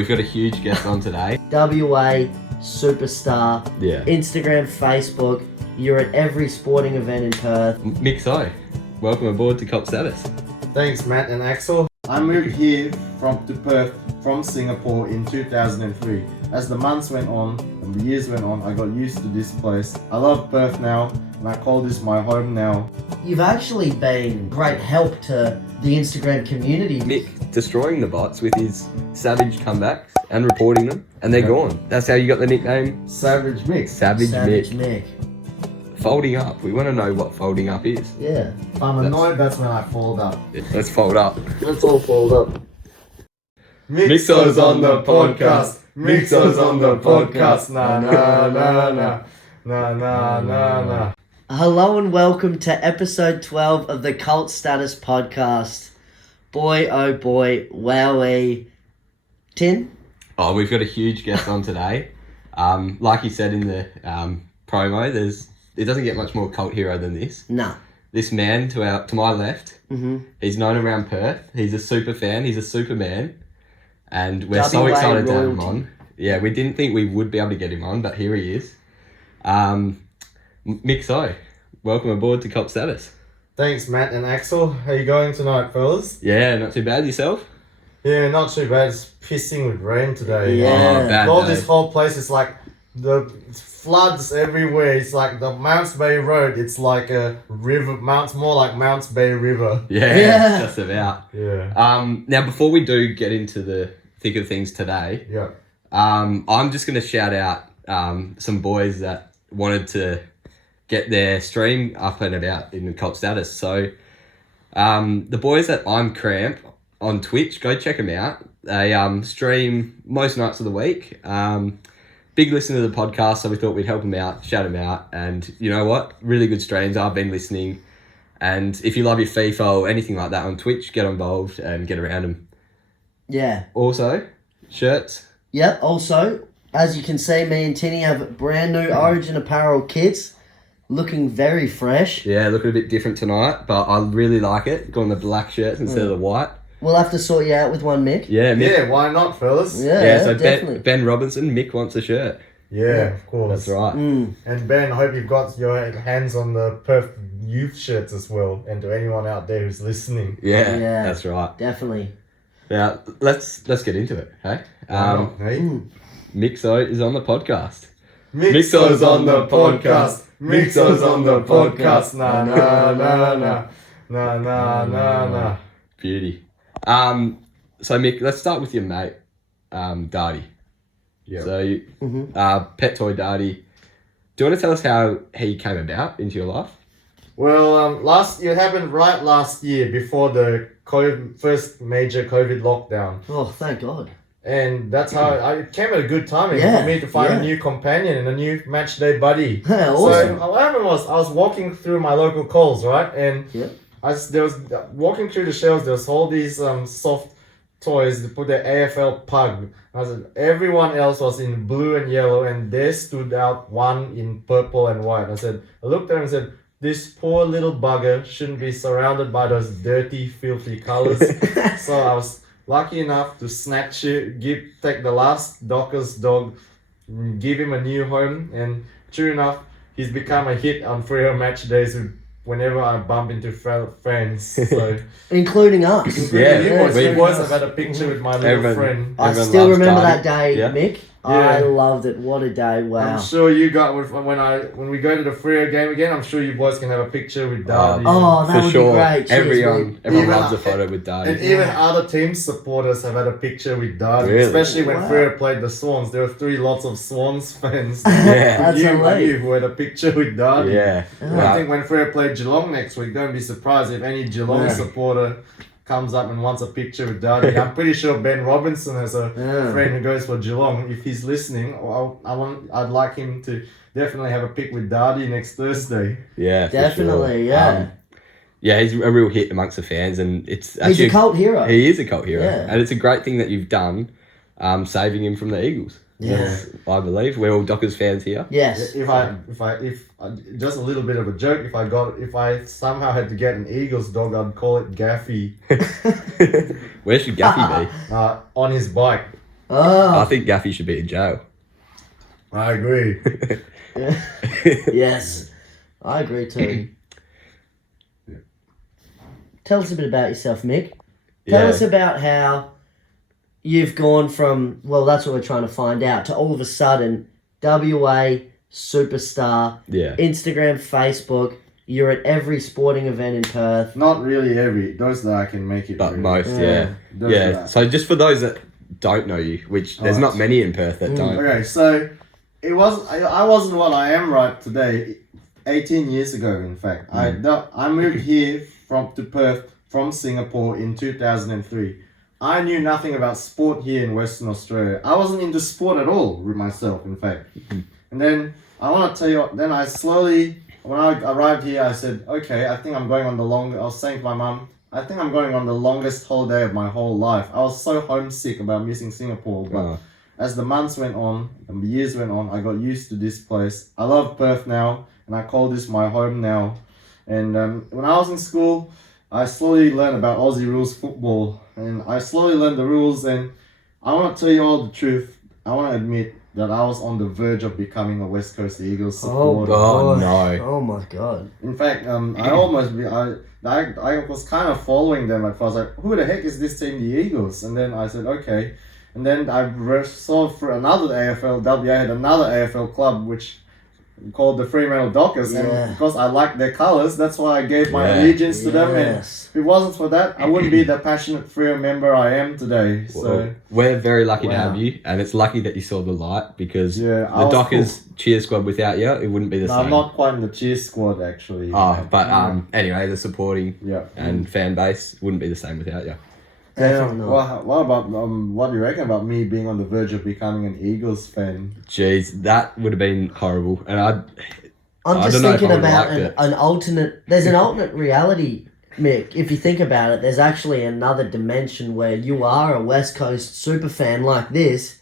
we've got a huge guest on today. WA superstar. Yeah. Instagram, Facebook. You're at every sporting event in Perth. Mick, welcome aboard to Cult Status. Thanks, Matt and Axel. I moved here to Perth from Singapore in 2003. As the months went on and the years went on, I got used to this place. I love Perth now, and I call this my home now. You've actually been great help to the Instagram community. Mick destroying the bots with his savage comebacks and reporting them, and they're gone. That's how you got the nickname Savage Mix. Savage Mick. Mick. Folding up. We want to know what folding up is. Yeah. If I'm annoyed, that's when I fold up. Let's fold up. Let's all fold up. Mixo's on the podcast. Mixo's on the podcast. Na na na na. Na na na na. Hello and welcome to episode 12 of the Cult Status podcast. Boy, oh boy, wowee. Tin? Oh, we've got a huge guest on today. Like you said in the promo, it doesn't get much more cult hero than this. Nah. This man to my left, he's known around Perth. He's a super fan. He's a superman. And we're so WA excited to have him royalty. on. Yeah, we didn't think we would be able to get him on, but here he is. Mick, welcome aboard to Cult Status. Thanks, Matt and Axel. How you going tonight, fellas? Yeah, not too bad. Yourself? Yeah, not too bad. It's pissing with rain today. Yeah. Oh, bad All day. this whole place is like the floods everywhere. It's like the Mounts Bay Road. It's like a river. More like Mounts Bay River. Yeah, just about. Yeah. Now, before we do get into the thick of things today, Yeah. I'm just going to shout out some boys that wanted to get their stream up and about in the Cult Status. So the boys at I'm Cramp on Twitch, go check them out. They stream most nights of the week. Big listener to the podcast, so we thought we'd help them out, shout them out. And you know what? Really good streams. I've been listening. And if you love your FIFA or anything like that on Twitch, get involved and get around them. Yeah. Also, shirts. Yep, also, as you can see, me and Tinny have brand new Origin apparel kits. Looking very fresh. Yeah, looking a bit different tonight, but I really like it. Going the black shirts instead of the white. We'll have to sort you out with one, Mick. Yeah, Mick. Yeah, why not, fellas? Yeah, so definitely. Ben Robinson, Mick wants a shirt. Yeah, of course. That's right. And Ben, I hope you've got your hands on the Perth youth shirts as well. And to anyone out there who's listening. Yeah, Yeah. that's right. Definitely. Now, let's get into it, hey? Hey? Mixo is on the podcast. Mixo's on the podcast. Mixo's on the podcast. Na na na na. Na na na na. Beauty. So Mick, let's start with your mate, Darty. Yeah. So, pet toy Darty. Do you want to tell us how he came about into your life? Well, it happened right last year before the first major COVID lockdown. Oh, thank God. And that's how it came at a good timing Yeah, for me to find yeah. a new companion and a new match day buddy. Yeah, awesome. So what happened was I was walking through my local Coles, right? And Yeah. there was walking through the shelves. There was all these soft toys. They put the AFL pug. I said everyone else was in blue and yellow, and there stood out one in purple and white. I looked at him and said, "This poor little bugger shouldn't be surrounded by those dirty, filthy colors." So I was lucky enough to snatch it, take the last Docker's dog, give him a new home, and true enough, he's become a hit on Freo match days whenever I bump into friends. So Including us. Yeah, you boys, we- you boys have had a picture with my little Everyone- friend. I Everyone still loves remember Darty. that day, Yeah. Mick. Yeah. I loved it. What a day. Wow. I'm sure you got when we go to the Freo game again. I'm sure you boys can have a picture with Darby. Oh, that For would sure. be great. Cheers, Everyone mate. Even- loves a photo with And Darty. even other team supporters have had a picture with Darby, Really? especially when Wow. Freo played the Swans. There were lots of Swans fans. Yeah. That's you elite. who had a picture with Darby. Yeah. I think when Freo played Geelong next week, don't be surprised if any Geelong Yeah. supporter comes up and wants a picture with Darby. I'm pretty sure Ben Robinson has a Yeah. friend who goes for Geelong. If he's listening, I'd like him to definitely have a pic with Darby next Thursday. Yeah, for Definitely, sure. yeah. Yeah, he's a real hit amongst the fans, and it's He's actually a cult hero. He is a cult hero, Yeah. and it's a great thing that you've done, saving him from the Eagles. Yeah. Yes, I believe we're all Dockers fans here. Yes. If just a little bit of a joke, if I somehow had to get an Eagles dog, I'd call it Gaffy. Where should Gaffy be? On his bike. Oh, I think Gaffy should be in jail. I agree. yes. I agree too. Tell us a bit about yourself, Mick. Tell us about how you've gone from, well, that's what we're trying to find out, to all of a sudden, WA superstar, Instagram, Facebook, you're at every sporting event in Perth. Not really every. Those that I can make it. But really. most, yeah. So just for those that don't know you, which there's not many in Perth that don't. Okay, so I wasn't what I am right today. 18 years ago, in fact, I moved here to Perth from Singapore in 2003. I knew nothing about sport here in Western Australia. I wasn't into sport at all with myself, in fact. And then I want to tell you. Then I slowly, when I arrived here, I said, okay, I think I'm going on I was saying to my mum, I think I'm going on the longest holiday of my whole life. I was so homesick about missing Singapore, but as the months went on, and the years went on, I got used to this place. I love Perth now, and I call this my home now. And when I was in school, I slowly learned about Aussie rules football, and I slowly learned the rules. And I want to tell you all the truth. I want to admit that I was on the verge of becoming a West Coast Eagles supporter. Oh no! Oh my god! In fact, I was kind of following them at first. Like, who the heck is this team, the Eagles? And then I said, okay. And then I saw for another AFL, WA had another AFL club which called the Fremantle Dockers, and because I liked their colours, that's why I gave my allegiance to them. And if it wasn't for that, I wouldn't be the passionate Freo member I am today. So we're very lucky to have you, and it's lucky that you saw the light, because the Dockers cheer squad without you, it wouldn't be the same. I'm not quite in the cheer squad actually. Anyway, the supporting and fan base wouldn't be the same without you. What about what do you reckon about me being on the verge of becoming an Eagles fan? Jeez, that would have been horrible. And I'm just thinking about an alternate. There's an alternate reality, Mick. If you think about it, there's actually another dimension where you are a West Coast super fan like this,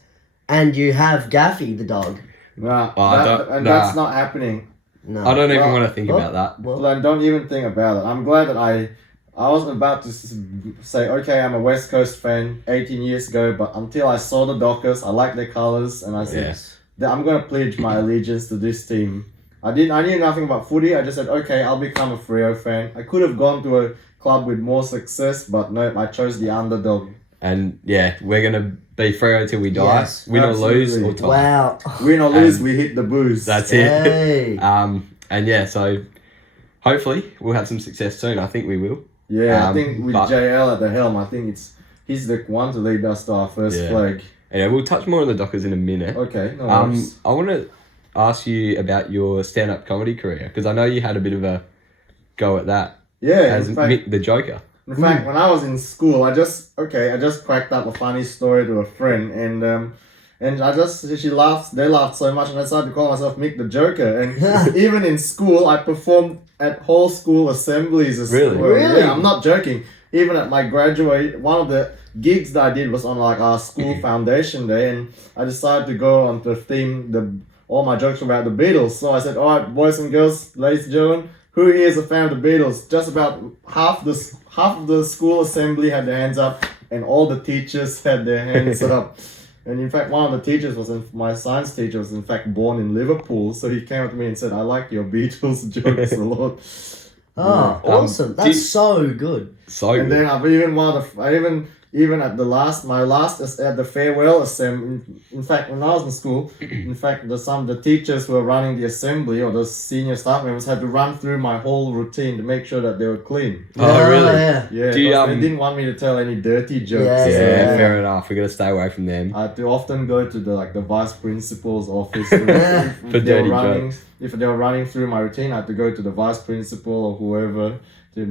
and you have Gaffy the dog. That's not happening. No. I don't even want to think about that. Well, don't even think about it. I'm glad that I wasn't about to say, okay, I'm a West Coast fan 18 years ago, but until I saw the Dockers, I liked their colours, and I said, I'm going to pledge my allegiance to this team. I knew nothing about footy. I just said, okay, I'll become a Freo fan. I could have gone to a club with more success, but no, I chose the underdog. And we're going to be Freo till we die. Yes, win or lose or tie. Wow. Win or lose, we hit the booze. That's it. So hopefully we'll have some success soon. I think we will. Yeah, I think with JL at the helm, I think he's the one to lead us to our first flag. Yeah, we'll touch more on the Dockers in a minute. Okay, no worries. I want to ask you about your stand-up comedy career, because I know you had a bit of a go at that. Yeah, as Mick the Joker. In fact, when I was in school, I just cracked up a funny story to a friend, and they laughed so much, and I started to call myself Mick the Joker. And even in school, I performed at whole school assemblies. Really? Yeah, I'm not joking. Even at my graduate, one of the gigs that I did was on like our school foundation day, and I decided to go on the theme. All my jokes were about the Beatles. So I said, all right, boys and girls, ladies and gentlemen, who here is a fan of the Beatles? Just about half of the school assembly had their hands up, and all the teachers had their hands up. And in fact, one of the teachers my science teacher was in fact born in Liverpool. So he came up to me and said, I like your Beatles jokes a lot. Oh, awesome. That's so good. So good. And then even at the farewell assembly, in fact, when I was in school, the teachers who were running the assembly, or the senior staff members, had to run through my whole routine to make sure that they were clean. Oh, really? Yeah, they didn't want me to tell any dirty jokes. Yeah, fair enough. We're going to stay away from them. I had to often go to the vice principal's office for dirty jokes. If they were running through my routine, I had to go to the vice principal or whoever to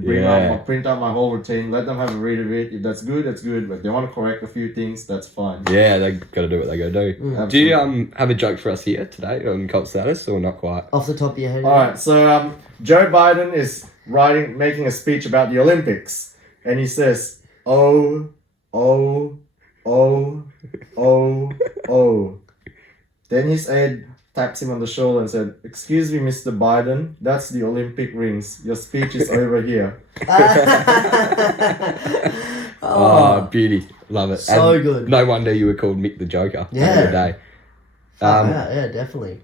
print out my whole routine, let them have a read of it. If that's good, that's good. But if they want to correct a few things, that's fine. Yeah, they got to do what they got to do. Do you have a joke for us here today on Cult Status, or not quite? Off the top of your head. Alright, so Joe Biden is making a speech about the Olympics, and he says, oh, oh, oh, oh, oh. Then his aide taps him on the shoulder and said, excuse me, Mr. Biden, that's the Olympic rings. Your speech is over here. Oh, beauty. Love it. So And good. No wonder you were called Mick the Joker back in Yeah. the day. Yeah, definitely.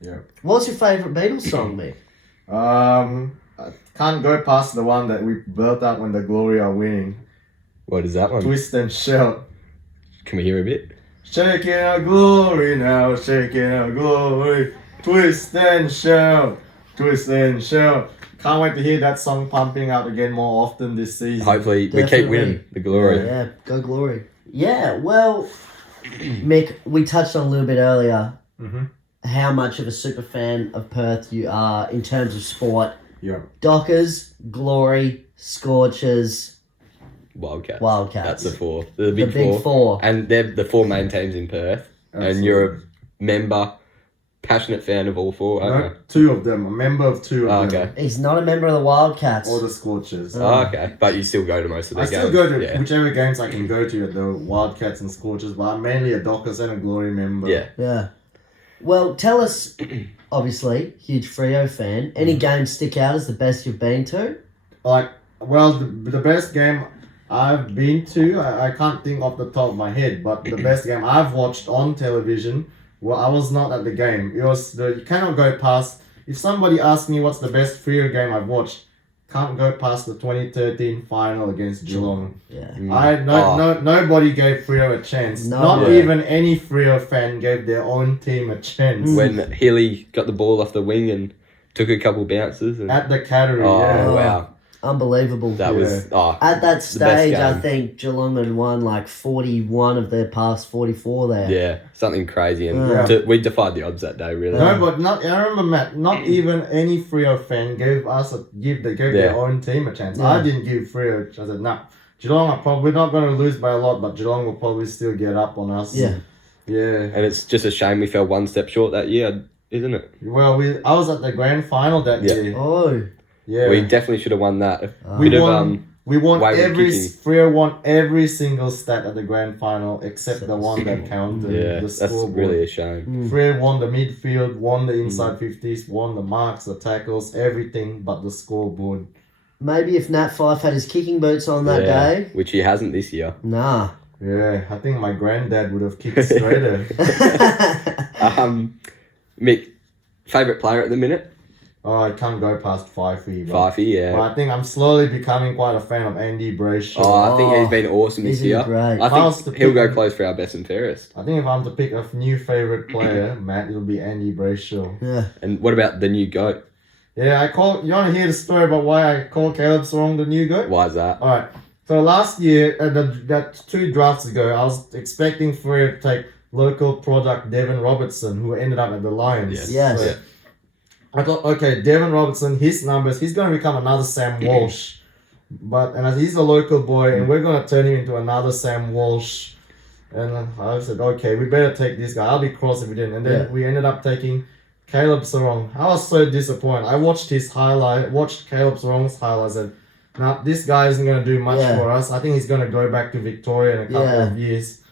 Yeah. What's your favourite Beatles song, Mick? I can't go past the one that we built up when the Glory are winning. What is that one? Twist and shout. Can we hear a bit? Shaking our glory now, shaking our glory. Twist and shout, twist and shout. Can't wait to hear that song pumping out again more often this season. Hopefully we keep Definitely. winning the glory. Yeah, go Glory. Yeah, well, Mick, we touched on a little bit earlier how much of a super fan of Perth you are in terms of sport. Yeah. Dockers, Glory, Scorchers, Wildcats. Wildcats. That's the four. The the big, big four. And they're the four main teams in Perth. And you're a member, passionate fan of all four, aren't No, two of them. A member of two of them. Okay. He's not a member of the Wildcats. Or the Scorchers. you? Oh, okay. But you still go to most of their I games. still go to Yeah. whichever games I can go to at the Wildcats and Scorchers, but I'm mainly a Dockers and a Glory member. Yeah. Yeah. Well, tell us, obviously, huge Freo fan. Any games stick out as the best you've been to? Like, well, the best game I've been to, I can't think off the top of my head, but the best game I've watched on television, well, I was not at the game. It was you cannot go past. If somebody asks me what's the best Freo game I've watched, can't go past the 2013 final against Geelong. Yeah. Nobody gave Freo a chance. No. Not Yeah. even any Freo fan gave their own team a chance. When Healy got the ball off the wing and took a couple bounces. And, At the Cattery, oh, yeah. wow. Unbelievable. That was... Oh, At that the best stage, I game. think Geelong had won like 41 of their past 44 there. yeah. Something crazy. And Yeah. we defied the odds that day, really. No, but not. I remember, Matt. Not even any Freo fan gave their own team a chance. Yeah. I didn't give Freo. I said, nah. Geelong are probably not going to lose by a lot, but Geelong will probably still get up on us. Yeah. Yeah. And it's just a shame we fell one step short that year, isn't it? Well, I was at the grand final that Yeah. year. Oh. Yeah. We definitely should have won that. We Bit of, won. We won wayward kicking. Freo won every single stat at the grand final except the one that counted. Yeah, the that's scoreboard. really a shame. Freo won the midfield, won the inside 50s, won the marks, the tackles, everything but the scoreboard. Maybe if Nat Fyfe had his kicking boots on that Yeah, day. which he hasn't this year. Nah. Yeah, I think my granddad would have kicked straighter. Mick, favourite player at the minute? Oh, I can't go past Fifey. Fifey, yeah. But I think I'm slowly becoming quite a fan of Andy Brayshaw. Oh, I think he's been awesome this He's been year. great. I How's think the he'll pick? go close for our best and fairest. I think if I'm to pick a new favourite player, Matt, it'll be Andy Brayshaw. Yeah. And what about the new GOAT? Yeah, you want to hear the story about why I call Caleb Sarong the new GOAT? Why is that? Alright, so last year, that 2 drafts ago, I was expecting Freo to take local product Devon Robertson, who ended up at the Lions. Yes. So I thought, okay, Devon Robertson, his numbers, he's going to become another Sam Walsh. And as he's a local boy, and we're going to turn him into another Sam Walsh. And I said, okay, we better take this guy. I'll be cross if we didn't. And then we ended up taking Caleb Sarong. I was so disappointed. I watched Caleb Sarong's highlights, and now this guy isn't going to do much for us. I think he's going to go back to Victoria in a couple of years.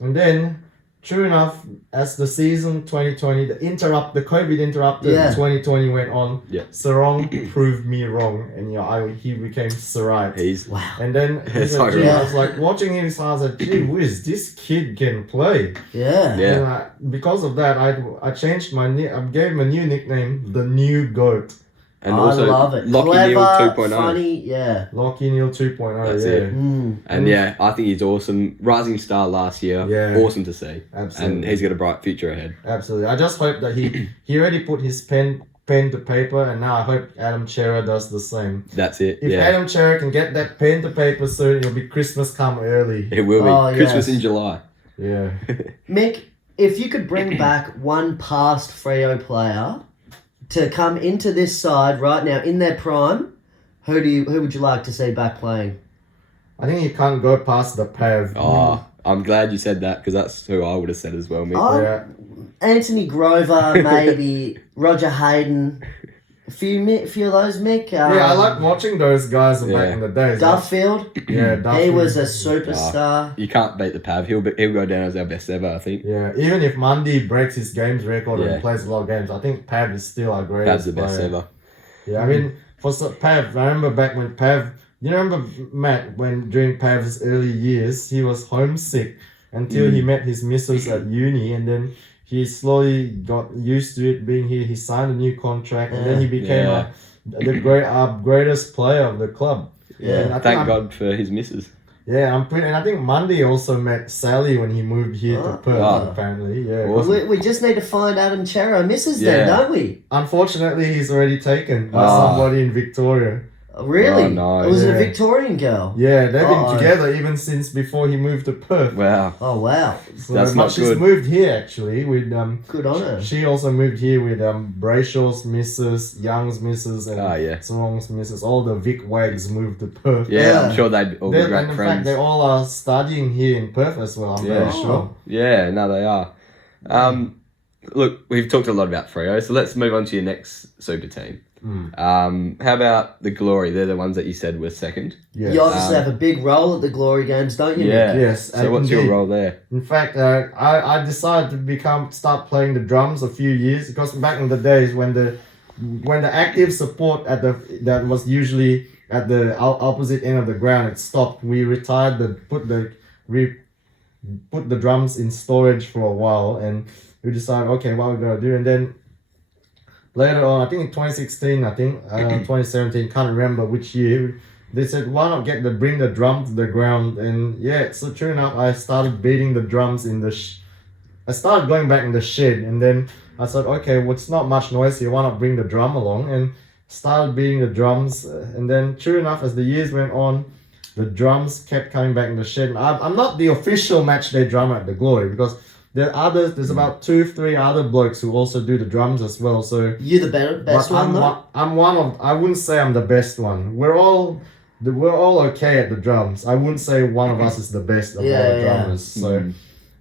And then, true enough, as the season 2020, the COVID interrupted, 2020 went on. Yeah. Sarong proved me wrong, and he became Sarai. He's And then It's I like- was like watching him, so I was like, gee whiz, this kid can play. Yeah. Yeah. And because of that, I changed I gave him a new nickname, the new GOAT. and I also love it. Lockie Clever, Neal 2.0. funny, yeah. Lockie Neal 2.0, That's yeah. it. Mm. And yeah, I think he's awesome. Rising star last year. Yeah. Awesome to see. Absolutely. And he's got a bright future ahead. Absolutely. I just hope that he already put his pen to paper, and now I hope Adam Chera does the same. That's it. If yeah. Adam Chera can get that pen to paper soon, it'll be Christmas come early. It will be. Oh, Christmas yes. in July. Yeah. Mick, if you could bring back one past Freo player to come into this side right now in their prime, who would you like to see back playing? I think you can't go past the Pav. Oh, I'm glad you said that because that's who I would have said as well, Mick. Oh, Yeah. Anthony Grover, maybe Roger Hayden, a few of those, Mick. Yeah, I like watching those guys back in the days. Duffield. Yeah, He Duffield. was a superstar. You can't beat the Pav. He'll go down as our best ever, I think. Yeah, even if Mundy breaks his games record Yeah. and plays a lot of games, I think Pav is still our greatest Pav's the best player. ever. Yeah, I mean, Pav, I remember back when Pav You remember Matt when during Pav's early years he was homesick until he met his missus at uni, and then he slowly got used to it being here. He signed a new contract, and then he became the greatest player of the club. Yeah, And thank God for his missus. Yeah, and I think Monday also met Sally when he moved here to Perth. Apparently, yeah. Awesome. We just need to find Adam Chero Mrs. then, don't we? Unfortunately, he's already taken by somebody in Victoria. Really? Oh, no. Was it a Victorian girl? Yeah, they've been together even since before he moved to Perth. Wow. Oh, wow. So That's not she's good. moved here actually with Good on her. She also moved here with Brayshaw's missus, Young's missus, and Sarong's missus. All the Vic Wags moved to Perth. Yeah, I'm sure they'd all be great and in friends. fact, they all are studying here in Perth as well. I'm very sure. Yeah, no, they are. Look, we've talked a lot about Freo, so let's move on to your next super team. How about the Glory? They're the ones that you said were second. Yes. You obviously have a big role at the Glory Games, don't you? Yeah. Nick? Yes. So what's your role there? In fact, I decided to start playing the drums a few years because back in the days when the active support that was usually at the opposite end of the ground, it stopped. We retired put the drums in storage for a while, and we decided, okay, what we're gonna do, and then later on, I think in 2016, 2017, can't remember which year, they said, why not bring the drum to the ground? And yeah, so true enough, I started beating the drums I started going back in the shed, and then I said, okay, well, it's not much noise here, why not bring the drum along? And started beating the drums, and then true enough, as the years went on, the drums kept coming back in the shed. And I'm not the official matchday drummer at the Glory, because there's about 2-3 other blokes who also do the drums as well. So You the best one, though? I wouldn't say I'm the best one. We're all okay at the drums. I wouldn't say one of us is the best of all the drummers. So,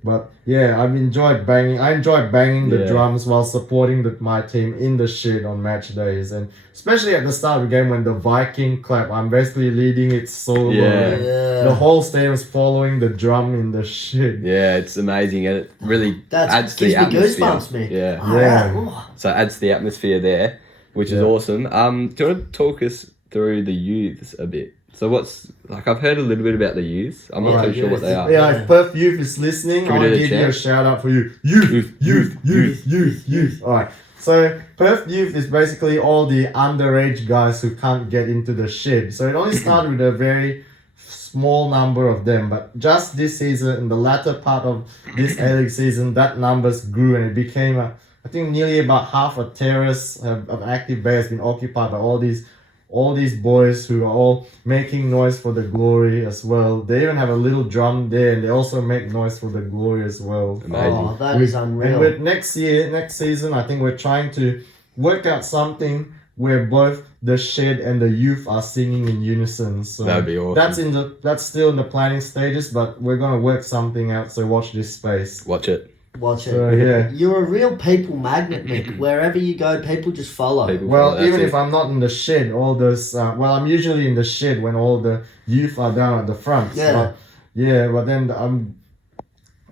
but yeah, I enjoy banging the drums while supporting my team in the shed on match days, and especially at the start of the game when the Viking clap, I'm basically leading it solo. The whole stadium is following the drum in the shed. Yeah, it's amazing, and it really adds to the gives me atmosphere. goosebumps, me. Yeah. So it adds to the atmosphere there, which is awesome. Do you want to talk us through the youths a bit? So I've heard a little bit about the youth. I'm not too sure what they are. Yeah, if Perth Youth is listening, I want to give you a shout out for you. Youth. Alright. So Perth Youth is basically all the underage guys who can't get into the shed. So it only started with a very small number of them, but just this season, in the latter part of this A-League season, that numbers grew and it became I think nearly about half a terrace of active bay has been occupied by all these boys who are all making noise for the Glory as well. They even have a little drum there, and they also make noise for the Glory as well. Amazing. Oh, that is unreal. And with next season, I think we're trying to work out something where both the shed and the youth are singing in unison. So that'd be awesome. That's still in the planning stages, but we're gonna work something out. So watch this space. Watch it. So, yeah. You're a real people magnet, Mick. Wherever you go, people just follow. Even if I'm not in the shed, all those I'm usually in the shed when all the youth are down at the front. But then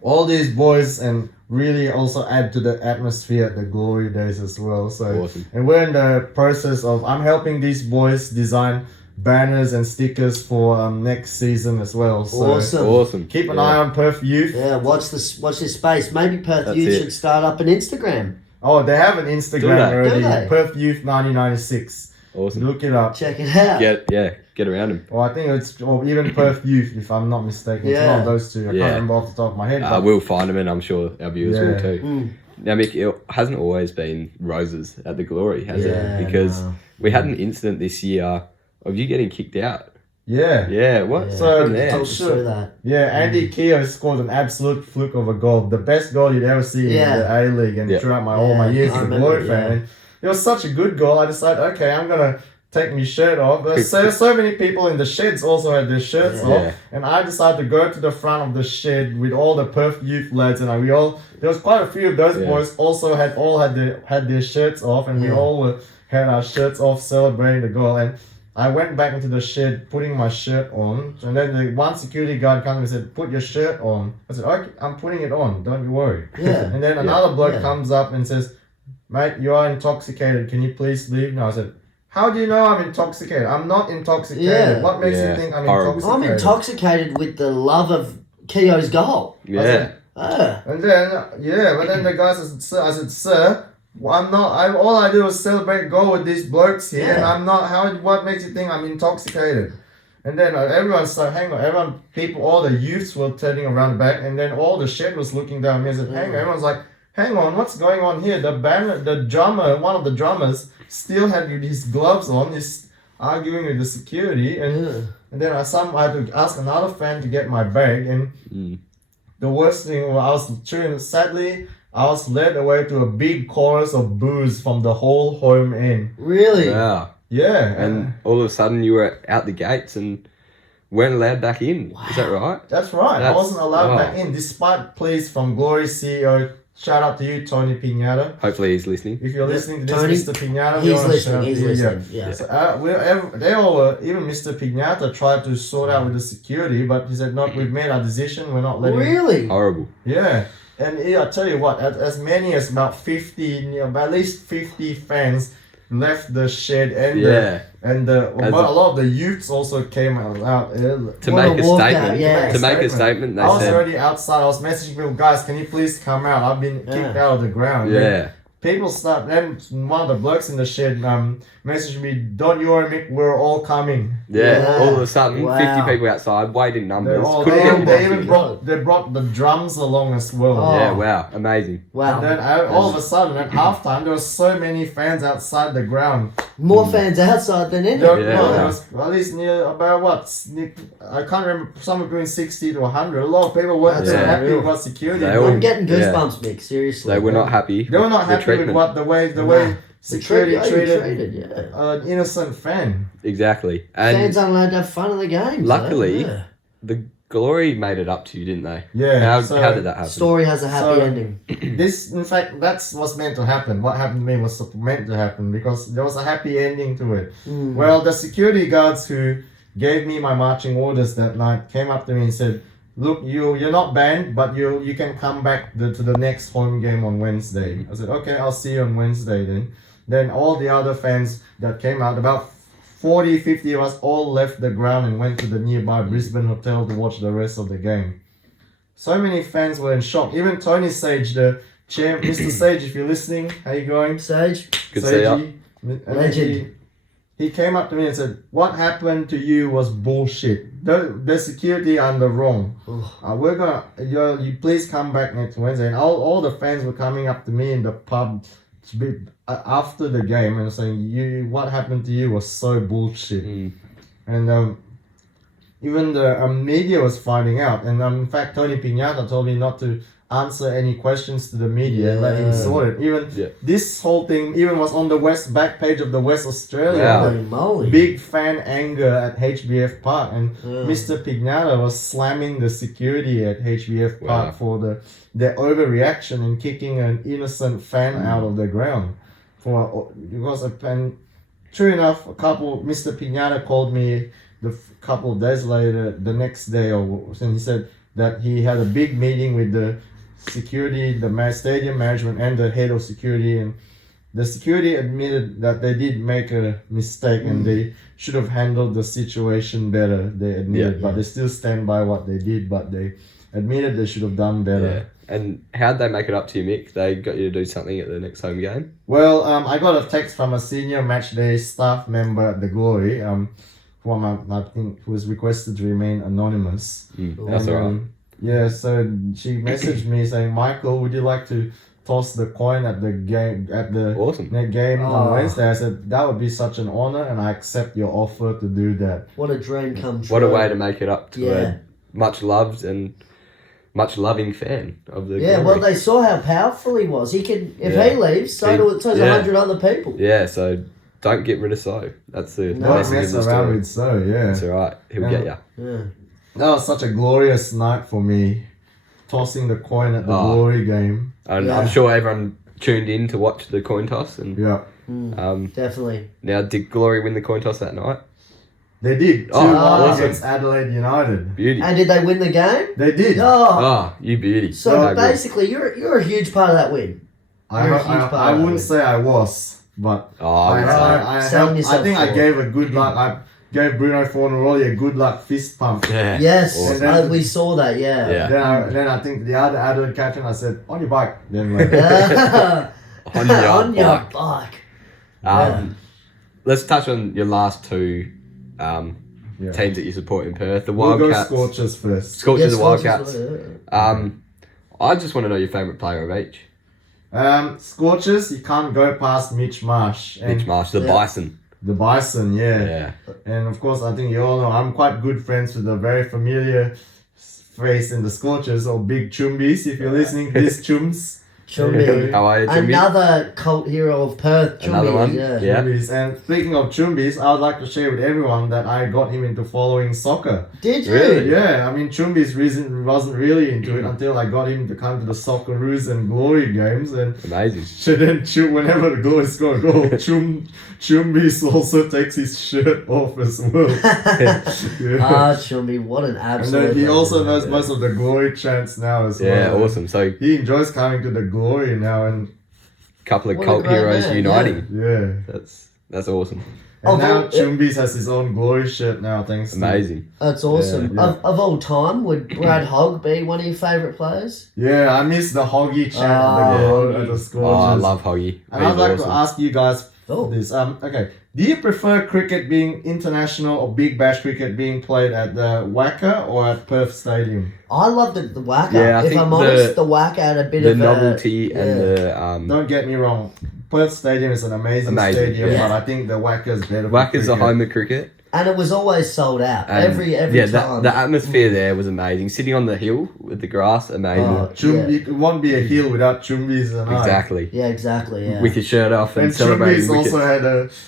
all these boys and really also add to the atmosphere at the Glory days as well. So awesome. And we're in the process of I'm helping these boys design banners and stickers for next season as well. So Awesome. Keep an eye on Perth Youth. Yeah, watch this space. Maybe Perth Youth should start up an Instagram. Oh, they have an Instagram already. Do they? Perth Youth 1996. Awesome. Look it up. Check it out. Get around them. Well, I think it's even Perth Youth, if I'm not mistaken. It's one of those two. I can't remember off the top of my head. We'll find them, and I'm sure our viewers will too. Mm. Now, Mick, it hasn't always been roses at the Glory, has it? Because we had an incident this year of you getting kicked out. Yeah. What? So happened there? Talk through that. Yeah, Andy Keogh scored an absolute fluke of a goal. The best goal you'd ever see in the A-League and throughout all my years as a Glory fan. And it was such a good goal. I decided, okay, I'm going to take my shirt off. But so many people in the sheds also had their shirts off. And I decided to go to the front of the shed with all the Perth Youth lads. And there was quite a few of those boys also had their shirts off. And we all had our shirts off celebrating the goal. And I went back into the shed, putting my shirt on, and then the one security guard comes and said, "Put your shirt on." I said, "Okay, I'm putting it on. Don't you worry." Yeah. And then another bloke comes up and says, "Mate, you are intoxicated. Can you please leave now?" I said, How do you know I'm intoxicated? I'm not intoxicated. Yeah. What makes Yeah. you think I'm Horrible. intoxicated? I'm intoxicated with the love of Keo's goal. Yeah. And then, but then the guy said, sir, I said, sir, I'm not, all I do is celebrate goal with these blokes here, and Yeah. I'm not, what makes you think I'm intoxicated? And then everyone started, hang on, all the youths were turning around the back, and then all the shed was looking down at me and said, hang on, everyone's like, hang on, what's going on here? The drummer, one of the drummers, still had his gloves on, he's arguing with the security, and then I had to ask another fan to get my bag, and the worst thing was sadly, I was led away to a big chorus of boos from the whole home end. Really? Wow. Yeah. And all of a sudden you were out the gates and weren't allowed back in. Wow. Is that right? That's right. I wasn't allowed wow. back in, despite pleas from Glory CEO. Shout out to you, Tony Pinata. Hopefully he's listening. If you're listening to Tony, this, Mr. Pinata, He's listening. He's you. listening. Yeah. So, they all were, even Mr. Pinata tried to sort out with the security, but he said, "No, we've made our decision. We're not letting." Really? Horrible. Yeah, and I tell you what, as many as about 50, at least 50 fans left the shed, and a lot of the youths also came out to make a statement. Yeah. To make a statement, they I was said. already outside. I was messaging people, guys, can you please come out? I've been kicked out of the ground. Yeah. People start. Then one of the blokes in the shed messaged me, "Don't you worry, Mick, we're all coming." Yeah. All of a sudden, Wow. 50 people outside, waiting numbers. They even brought the drums along as well. Oh. Yeah. Wow. Amazing. Wow. And then all of a sudden, at halftime, there were so many fans outside the ground. More fans outside than in. There Yeah. was at least near about I can't remember, somewhere between 60 to 100. A lot of people weren't so Yeah. happy with what security. They all- I'm getting goosebumps, Mick. Seriously. They were not happy. They were not with happy with treatment. the way security treated yeah. an innocent fan. Exactly. And Fans aren't allowed to have fun in the games. luckily, though. the Glory made it up to you, didn't they? Yeah. How did that happen? Story has a happy So- ending. This, in fact, that's what's meant to happen. What happened to me was meant to happen because there was a happy ending to it. Well, the security guards who gave me my marching orders that night came up to me and said, "Look, you're not banned, but you can come back to the next home game on Wednesday." I said, "Okay, I'll see you on Wednesday then." Then all the other fans that came out, about 40, 50 of us, all left the ground and went to the nearby Brisbane hotel to watch the rest of the game. So many fans were in shock. Even Tony Sage, the chair, Mr. Sage, if you're listening, how you going? Sage. Good to see ya. Legend. He came up to me and said, "What happened to you was bullshit. The security are in the wrong. We're gonna, you please come back next Wednesday." And all the fans were coming up to me in the pub after the game and saying, "What happened to you was so bullshit." And even the media was finding out. And in fact, Tony Pinata told me not to answer any questions to the media and let him sort it. Even this whole thing even was on the back page of the West Australia. Wow. Holy moly. Big fan anger at HBF Park, and Mr. Pignata was slamming the security at HBF Park for their overreaction and kicking an innocent fan out of the ground. And true enough, Mr. Pignata called me a couple of days later, the next day, and he said that he had a big meeting with the security, the stadium management, and the head of security, and the security admitted that they did make a mistake and they should have handled the situation better. They admitted, but they still stand by what they did, but they admitted they should have done better. Yeah. And how'd they make it up to you, Mick? They got you to do something at the next home game? Well, I got a text from a senior matchday staff member at the Glory, I think who was requested to remain anonymous. That's alright. Yeah, so she messaged me saying, "Michael, would you like to toss the coin at the game Awesome. game on Wednesday?" I said, "That would be such an honor, and I accept your offer to do that." What a dream come true. What a way to make it up to Yeah. a much loved and much loving fan of the Yeah, Glory. well, they saw how powerful he was. He can, if he leaves, so's 100 other people. Yeah, so don't get rid of So. That's the Don't message mess of the around story. with So, yeah. It's alright. He'll get ya. Yeah. That was such a glorious night for me, tossing the coin at the Glory game. And Yeah. I'm sure everyone tuned in to watch the coin toss. And Yeah, Definitely. now, did Glory win the coin toss that night? they did. 2-1 awesome. against Adelaide United. Beauty. And did they win the game? They did. Oh. You beauty. So No, good. basically, you're a huge part of that win. You're a huge part I of wouldn't it. say I was. But Oh, I Selling yourself think I short. gave a good luck. I gave Bruno Fornaroli a good luck fist pump. yeah. Yes, Awesome. we saw that. Yeah. Yeah. Then I think the other added captain, I said, on your bike. Then like, On your On your bike. bike. Let's touch on your last two yeah. teams that you support in Perth. The We'll go Wildcats. Scorchers first. Scorchers and Scorchers, Wildcats. I just want to know your favourite player of each. Scorchers, you can't go past Mitch Marsh. And Mitch Marsh, the Yeah. Bison. The Bison, Yeah. And of course, I think you all know I'm quite good friends with a very familiar face in the Scorchers, or Big Chumbies, if you're listening to this, Chums. Chumby. How are you, Jimmy? Another cult hero of Perth. Chumby, Another one? Yeah. Yeah. Chumbies. And speaking of Chumbies, I would like to share with everyone that I got him into following soccer. Did you? Really? Yeah, I mean, Chumbies wasn't really into it until I got him to come to the Socceroos and Glory games. And Amazing. then whenever the Glory score a goal, Chumbies also takes his shirt off as well. Yeah. Chumby, what an And absolute. then he also legend. knows most of the Glory chants now as Yeah, well. awesome. So, He enjoys coming to the Glory now, and couple of What a cult great heroes man, uniting. yeah. That's awesome. And now Although- Chumbies has his own Glory shirt now, thanks to Amazing. That's awesome. Yeah. Of all time, would Brad Hogg be one of your favourite players? Yeah, I miss the Hoggy chant Oh, at the Hoggy. Scorchers. Oh, I love Hoggy. And I'd He's like awesome. to ask you guys Oh. this. Okay, do you prefer cricket being international or Big Bash cricket being played at the Wacker or at Perth Stadium? I love the Wacker. Yeah, I if think I'm honest, the- the Wacker had a bit The of novelty a, and yeah. the Don't get me wrong, Perth Stadium is an amazing stadium, yeah. but I think the Wacker's better. for Wacker's the cricket. home of cricket. And it was always sold out. And every yeah, time. the atmosphere there was amazing. Sitting on the hill with the grass, amazing. Oh, It won't be a hill without Chumbies and I. Exactly. Yeah, exactly. Yeah. With your shirt off and And celebrating Chumbies wickets. also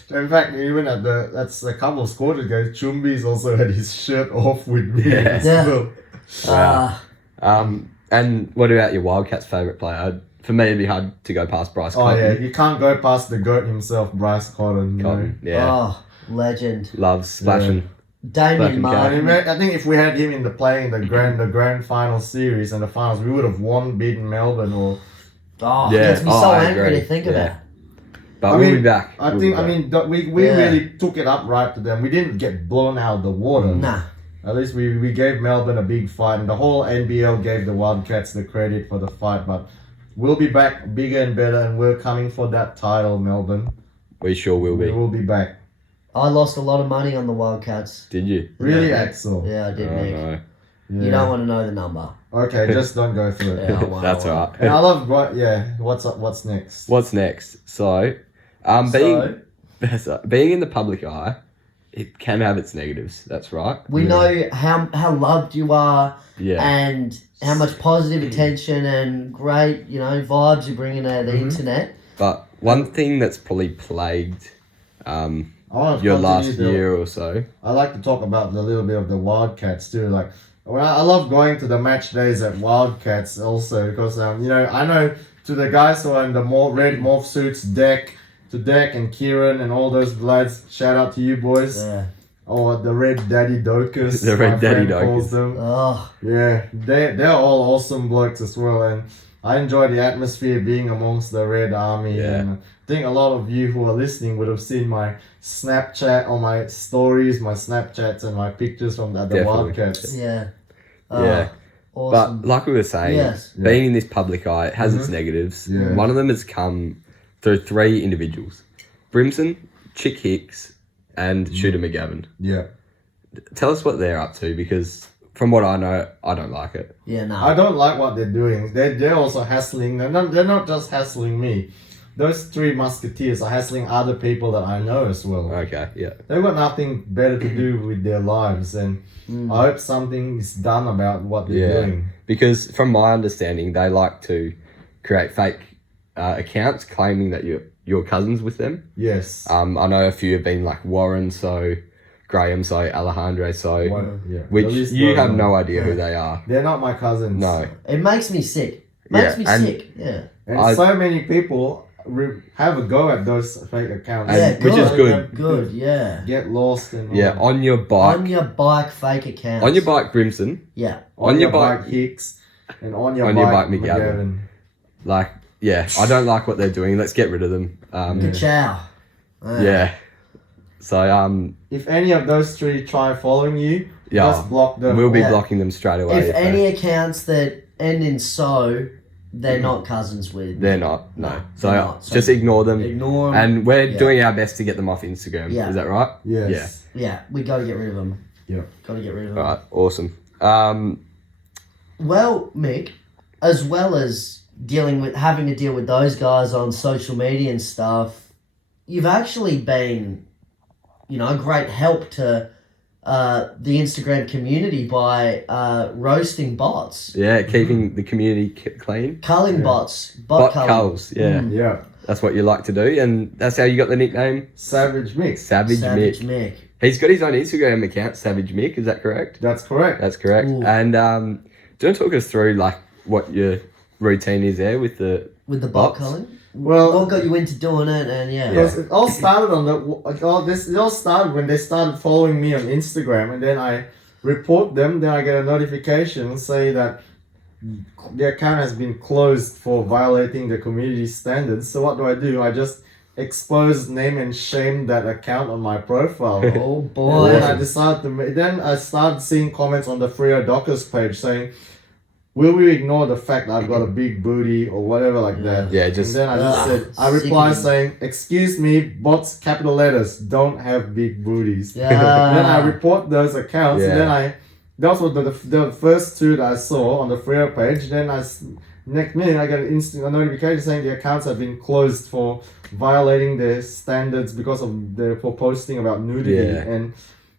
had in fact, even that's a couple of Scorchers guys, Chumbies also had his shirt off with me Yeah. as Yeah. well. And what about your Wildcats' favourite player? For me, it'd be hard to go past Bryce Oh Cotton. yeah, you can't go past the GOAT himself, Bryce Cotton. You know? Cotton, yeah. Oh, legend. Loves splashing. Damien Black and I, Martin. I think if we had him in the grand final series and the finals, we would have beaten Melbourne. Or Oh, Yeah. it makes me Oh, so I angry agree. to think Yeah. about. But I we'll mean, be back. I We'll think be back. we Yeah. really took it up right to them. We didn't get blown out of the water. Nah. At least we gave Melbourne a big fight, and the whole NBL gave the Wildcats the credit for the fight. But we'll be back bigger and better, and we're coming for that title, Melbourne. We sure will We be. will be back. I lost a lot of money on the Wildcats. Did you? Really, Yeah. Axel? Yeah, I did, Oh, Mick. no. Yeah. You don't want to know the number. Okay, just don't go through it. Yeah, I won't, That's I won't. alright. And I love what's up? What's next? What's next? So, being in the public eye, it can have its negatives. That's right. We Yeah. know how loved you are Yeah. and how much positive attention and great, vibes you're bringing out of the internet. But one thing that's probably plagued I want to your continue last the- year or so. I like to talk about a little bit of the Wildcats too. Like, I love going to the match days at Wildcats also because I know to the guys who are in the red morph suits, Deck and Kieran and all those lads. Shout out to you boys. Yeah. Or the Red Daddy Dokas. The Red my Daddy friend calls Dokas. them. Oh, Yeah, they're all awesome blokes as well, and I enjoy the atmosphere being amongst the Red Army. Yeah. And I think a lot of you who are listening would have seen my Snapchat or my stories, my Snapchats and my pictures from the Definitely. Wildcats. yeah. Oh, Yeah. Awesome. But like we were saying, Yes. being in this public eye, it has its negatives. Yeah. One of them has come through three individuals. Brimson, Chick Hicks, and Shooter McGavin. Yeah. Tell us what they're up to, because from what I know, I don't like it. Yeah, no. I don't like what they're doing. They're also hassling. They're not just hassling me. Those three musketeers are hassling other people that I know as well. Okay, yeah. They've got nothing better to do with their lives, and I hope something is done about what they're Yeah. doing. Because from my understanding, they like to create fake accounts claiming that you're cousins with them. Yes. I know a few have been like Warren, so Graham, so Alejandro, so Yeah. which The list you goes have on. no idea who Yeah. they are. They're not my cousins. No. It makes me sick. Makes Yeah, me and- sick. Yeah. And so many people have a go at those fake accounts. And- Yeah, which is good. Good, yeah. Get lost and Yeah, all. on your bike. On your bike, fake accounts. On your bike, Brimson. Yeah. on your bike- Hicks, and on your on your bike bike, McGavin. Like, yeah, I don't like what they're doing. Let's get rid of them. Ka-chow. Yeah. So If any of those three try following you, yeah, just block them. we'll be Yeah. blocking them straight away. If any accounts that end in so, they're not cousins with. they're not. No. So they're not. So just ignore them. Ignore them. And we're Yeah. doing our best to get them off Instagram. Yeah. Is that right? Yes. Yeah, we got to get rid of them. Yeah. Got to get rid of them. All right. Awesome. Well, Mick, as well as having to deal with those guys on social media and stuff, you've actually been, a great help to the Instagram community by roasting bots, Yeah, keeping the community clean. culling Yeah. bots, Bot culling. culls. Yeah. Yeah. That's what you like to do, and that's how you got the nickname Savage Mix. Savage Savage Mick. Mick. He's got his own Instagram account, Savage Mick. Is that correct? That's correct. That's correct. Ooh. And do you want to talk us through like what your routine is there with the With the bot bots? culling? Well, What got you into doing it? And yeah. because it all started it all started when they started following me on Instagram, and then I report them. Then I get a notification say that their account has been closed for violating the community standards. So what do? I just expose, name, and shame that account on my profile. Oh And boy. then I decided then I started seeing comments on the Freo Dockers page saying, "Will we ignore the fact I've got a big booty or whatever like that?" Yeah, just And then I just said, I replied saying, "Excuse me, bots, capital letters, don't have big booties." Yeah. Then I report those accounts, Yeah. and then those were the first two that I saw on the Freo page. Then next minute I got a notification saying the accounts have been closed for violating the standards because of for posting about nudity. Yeah. And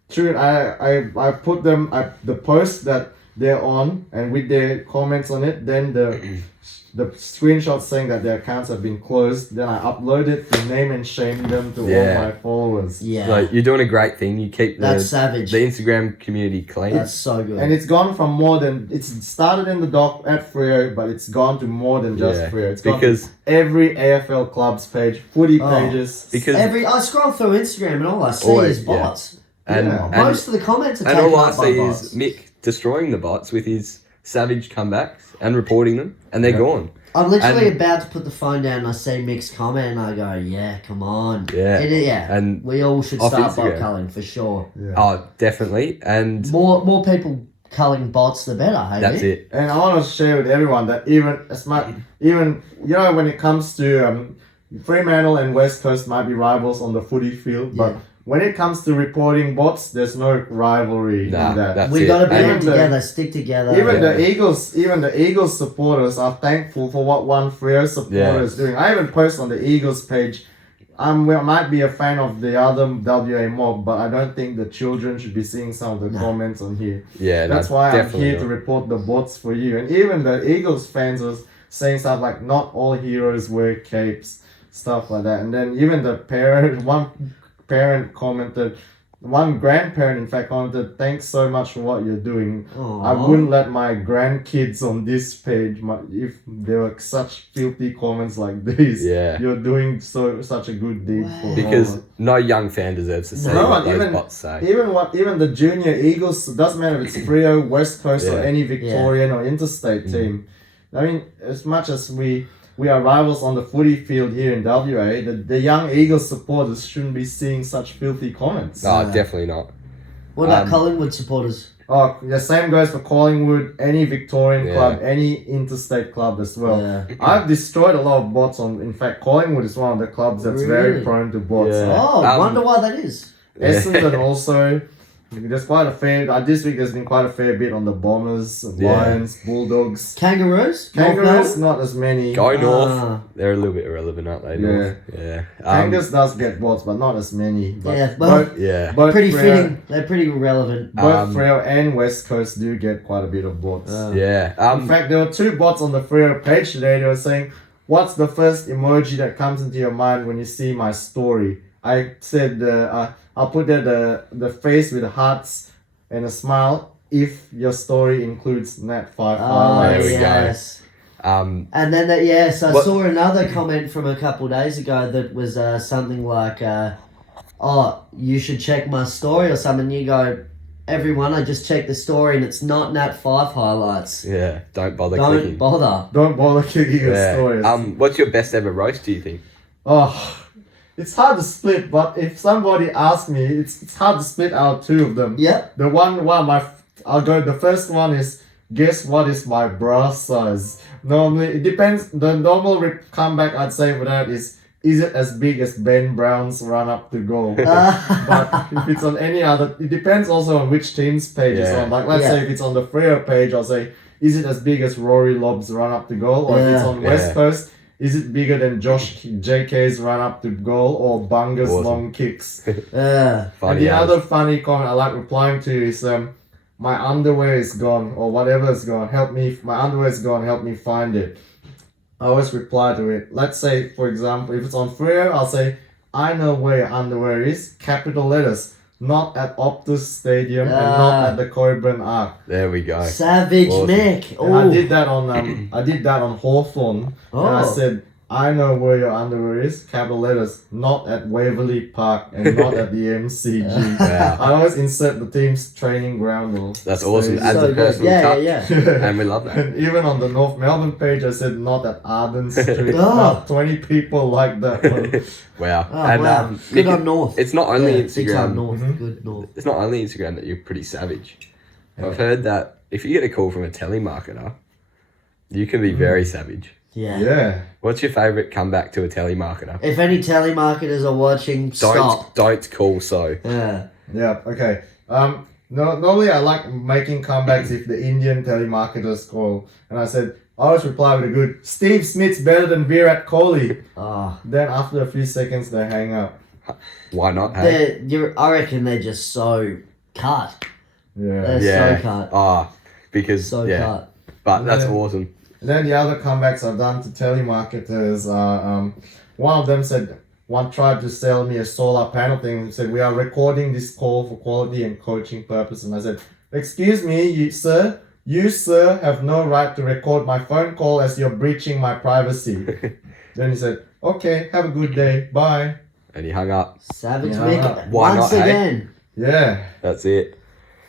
true, I put them the post that they're on, and with their comments on it, then the screenshots saying that their accounts have been closed, then I uploaded to name and shame them to Yeah. all my followers. Yeah. So you're doing a great thing. You keep That's the savage. Instagram community clean. That's so good. And it's gone from it started in the dock at Freo, but it's gone to more than just Yeah. Freo. It's gone Because to every AFL club's page, footy Oh. pages. because I scroll through Instagram and all I see Always, is bots. and, Yeah. and Most of the comments are and taken all I up by see bots. is Mick destroying the bots with his savage comebacks and reporting them, and they're Yeah. gone. I'm literally and- about to put the phone down and I see Mick's comment and I go, yeah, come on. Yeah. Yeah. And We all should off start bot Instagram. culling for sure. Yeah. oh, definitely, and More people culling bots, the better, hey? that's Mick? it. And I want to share with everyone that even when it comes to Fremantle and West Coast might be rivals on the footy field, but Yeah. when it comes to reporting bots, there's no rivalry Nah, in that. that's We it. got to be And- Even the- together, stick together. Even Yeah. the Eagles supporters are thankful for what one Freo supporter Yeah. is doing. I even post on the Eagles page. I might be a fan of the other WA mob, but I don't think the children should be seeing some of the No. comments on here. Yeah, That's no, why I'm definitely here not. to report the bots for you. And even the Eagles fans was saying stuff like, "Not all heroes wear capes," stuff like that. And then even one grandparent in fact commented, "Thanks so much for what you're doing. Aw. I wouldn't let my grandkids on this page if there were such filthy comments like these. Yeah. You're doing such a good deed Wow. for Because all." no young fan deserves to see No what one, those even- bots say. Even the junior Eagles, doesn't matter if it's Freo, West Coast, or Yeah. any Victorian or interstate team. I mean, as much as we are rivals on the footy field here in WA, the young Eagles supporters shouldn't be seeing such filthy comments. No, definitely not. What about Um, Collingwood supporters? Oh, the same goes for Collingwood, any Victorian Yeah. club, any interstate club as well. Yeah. I've destroyed a lot of bots on. In fact, Collingwood is one of the clubs that's very Really? prone to bots. Yeah. Oh, wonder why that is. Essendon also. There's quite a fair. This week there's been quite a fair bit on the Bombers, Lions, Bulldogs. Kangaroos? Kangaroos, not as many. Go North. Ah. They're a little bit irrelevant, aren't they? Yeah. North? Yeah. Kangas does get bots, but not as many. But Yeah, well, Yeah. both Pretty Freo, fitting. They're pretty relevant. Both Freo and West Coast do get quite a bit of bots. Yeah. In fact, there were two bots on the Freo page today. They were saying, "What's the first emoji that comes into your mind when you see my story?" I said, "I'll put there the face with hearts and a smile if your story includes Nat55." Oh, There we go. yes. Um, And then, I What- saw another comment from a couple of days ago that was something like, "Oh, you should check my story" or something. You go, everyone, I just checked the story and it's not Nat 5 highlights. Yeah, don't bother Don't clicking. bother. Don't bother clicking your stories. What's your best ever roast, do you think? Oh, it's hard to split, but if somebody asks me, it's hard to split out two of them. Yep. I'll go. The first one is, guess what is my bra size? Normally, it depends. The normal comeback I'd say for that is it as big as Ben Brown's run up to goal? But if it's on any other, it depends also on which team's page it's on. Like, let's say if it's on the Freo page, I'll say, is it as big as Rory Lobb's run up to goal? Or if it's on West Coast, is it bigger than Josh JK's run up to goal or Bunga's long kicks? And the other funny comment I like replying to is, my underwear is gone, or whatever is gone. My underwear is gone. Help me find it. I always reply to it. Let's say, for example, if it's on Freo, I'll say, I know where your underwear is. Capital letters. Not at Optus Stadium and not at the Coiburn Arc. There we go. Savage Mick. And I did that on Hawthorn. And I said, I know where your underwear is. Capital letters. Not at Waverley Park and not at the MCG. Wow. I always insert the team's training ground. That's awesome. Adds a personal touch. And we love that. And even on the North Melbourne page, I said not at Arden Street. About 20 people like that one. Wow. Wow. Good on North. It's not only Big time Instagram. North. Good North. It's not only Instagram that you're pretty savage. I've heard that if you get a call from a telemarketer, you can be very savage. Yeah. What's your favourite comeback to a telemarketer? If any telemarketers are watching, stop. Don't call so. Yeah, okay. Normally I like making comebacks if the Indian telemarketers call. And I said, I always reply with a good, Steve Smith's better than Virat Kohli. Then after a few seconds they hang up. Why not? Hey? I reckon they're just so cut. Yeah. They're so cut. Because, cut. But that's awesome. And then the other comebacks I've done to telemarketers are, one of them said, one tried to sell me a solar panel thing and said, we are recording this call for quality and coaching purpose. And I said, excuse me, you sir, have no right to record my phone call as you're breaching my privacy. Then he said, okay, have a good day, bye. And he hung up. Savage Mick, Why once not, again. Yeah. That's it.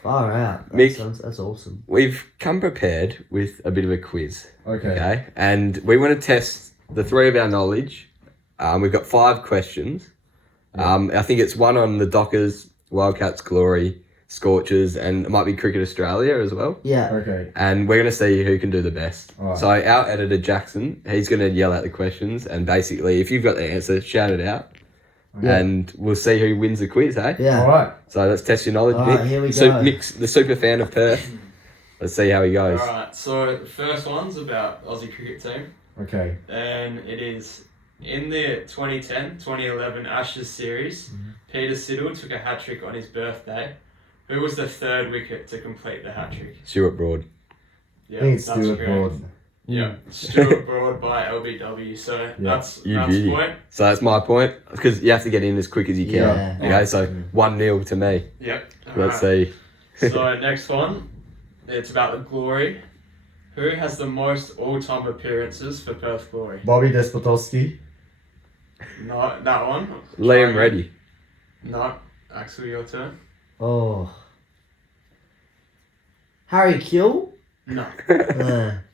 Far out. Mick, that's awesome. We've come prepared with a bit of a quiz. Okay. And we want to test the three of our knowledge. We've got 5 questions. I think it's one on the Dockers, Wildcats, Glory, Scorchers, and it might be Cricket Australia as well. Yeah. Okay. And we're going to see who can do the best. Right. So our editor, Jackson, he's going to yell out the questions. And basically, if you've got the answer, shout it out. Yeah. And we'll see who wins the quiz, hey? Yeah. All right. So let's test your knowledge, All Mick. right, here we go. Mick's the super fan of Perth. Let's see how he goes. Alright, so the first one's about Aussie cricket team. Okay. And it is in the 2010-2011 Ashes series, Peter Siddle took a hat-trick on his birthday. Who was the third wicket to complete the hat-trick? Stuart Broad. Yeah, I think it's that's Stuart correct. Broad. Yeah, Stuart Broad by LBW. So that's beauty. point. So that's my point, because you have to get in as quick as you can. Yeah. Okay, so 1-0 to me. Yep. Let's see. So next one, it's about the Glory. Who has the most all-time appearances for Perth Glory? Bobby Despotowski. No, that one. Liam Reddy. No, Axel, your turn. Oh. Harry Kill? No.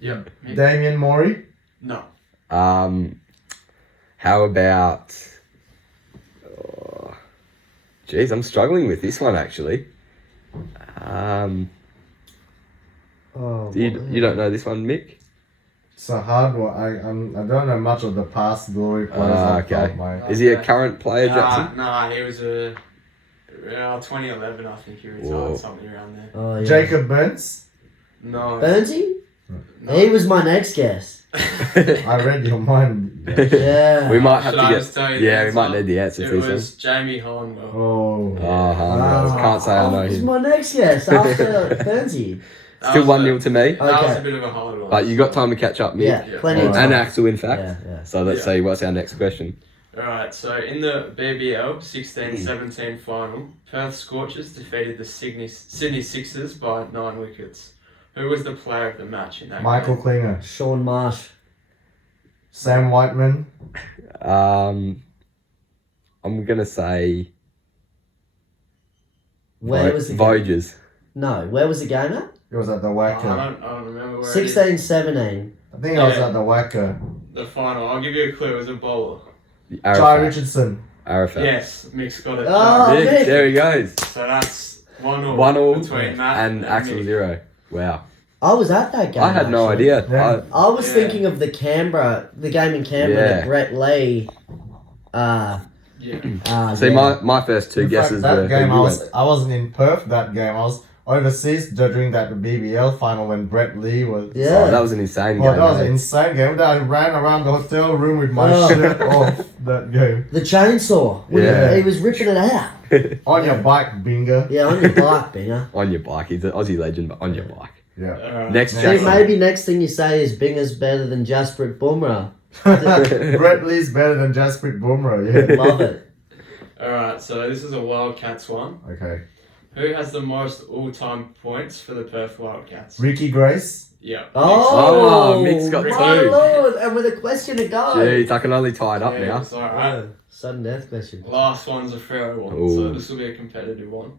Yep. Damien Morey. No. How about... Jeez, I'm struggling with this one, actually. You don't know this one, Mick? It's a hard one. I don't know much of the past Glory players. Okay. Is he a current player, Jackson? Nah, he was a... 2011, I think he retired, something around there. Oh, yeah. Jacob Burns. No. Burnsy? No. He was my next guess. I read your mind. Yeah. We might have Should I to just tell you get... the Yeah, we answer? might need the answer It for this was Jamie Hollingwell. Oh. I can't say I know He was him. my next guess after Burnsy. Still 1-0 to me. That was Okay. a bit of a hard one. But you got time to catch up, Mick. Yeah, plenty of And time. Axel, in fact. Yeah. So let's see what's our next question. Alright, so in the BBL 16-17 final, Perth Scorchers defeated the Sydney Sixers by 9 wickets. Who was the player of the match in that Michael game? Klinger. Sean Marsh. Sam Whiteman. I'm going to say... Where was the game? Voyagers. No. Where was the game at? It was at the I Wacker. don't remember where 16-17. I think it was Yeah. at the Wacker. it is. The final. I'll give you a clue. It was a bowler. Jai Arafat. Richardson. Arafat. Yes, Mick's got it. Oh, Mick, Mick. there he goes. So that's 1-1 1-1 between Matt and Axel Mick. 0. Wow. I was at that game. I had no actually. idea. Yeah. I was Yeah. thinking of the game in Canberra Yeah. that Brett Lee. Yeah. See, yeah. my first two In fact, guesses that were game who you went. I wasn't in Perth that game. I was overseas during that BBL final when Brett Lee was. Yeah. Oh, that was an insane Well, game. that was an mate. insane game. I ran around the hotel room with my Oh. shirt off that game. The chainsaw. Yeah. He was ripping it out. On your bike, Bingo. Yeah, on your bike, Binger. On your bike. He's an Aussie legend, but on your bike. Yeah. Alright. Next, Yeah. See, Jackson. maybe next thing you say is Binger's better than Jasprit Bumrah. Brett Lee's better than Jasprit Bumrah, yeah. Love it. Alright, so this is a Wildcats one. Okay. Who has the most all-time points for the Perth Wildcats? Ricky Grace. Yeah. Oh, Mick's got my two. lord. And with a question to go. Jeez, I can only tie it up Yeah, now. it's alright. Oh, sudden death question. Last one's a Freo one, Ooh. so this will be a competitive one.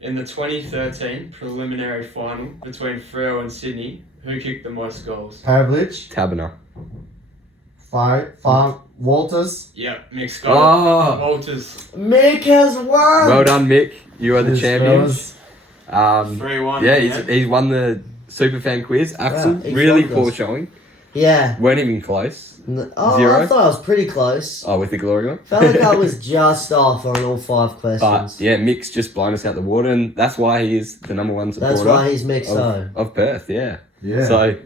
In the 2013 preliminary final between Freo and Sydney, who kicked the most goals? Pavlich. Tabiner. Walters. Yep, Mick's got Oh. it. Walters, Mick has won. Well done, Mick. You are the Cheers, champions. fellas. 3-1. Yeah, he's won the superfan quiz. Axel, he's really won poor this. showing. Yeah. Weren't even close. Oh, Zero? I thought I was pretty close. Oh, with the glory one. Felt like I was just off on all 5 But questions. yeah, Mick's just blown us out the water, and that's why he is the number one supporter That's why he's Mick so. of Perth. Yeah. Yeah. So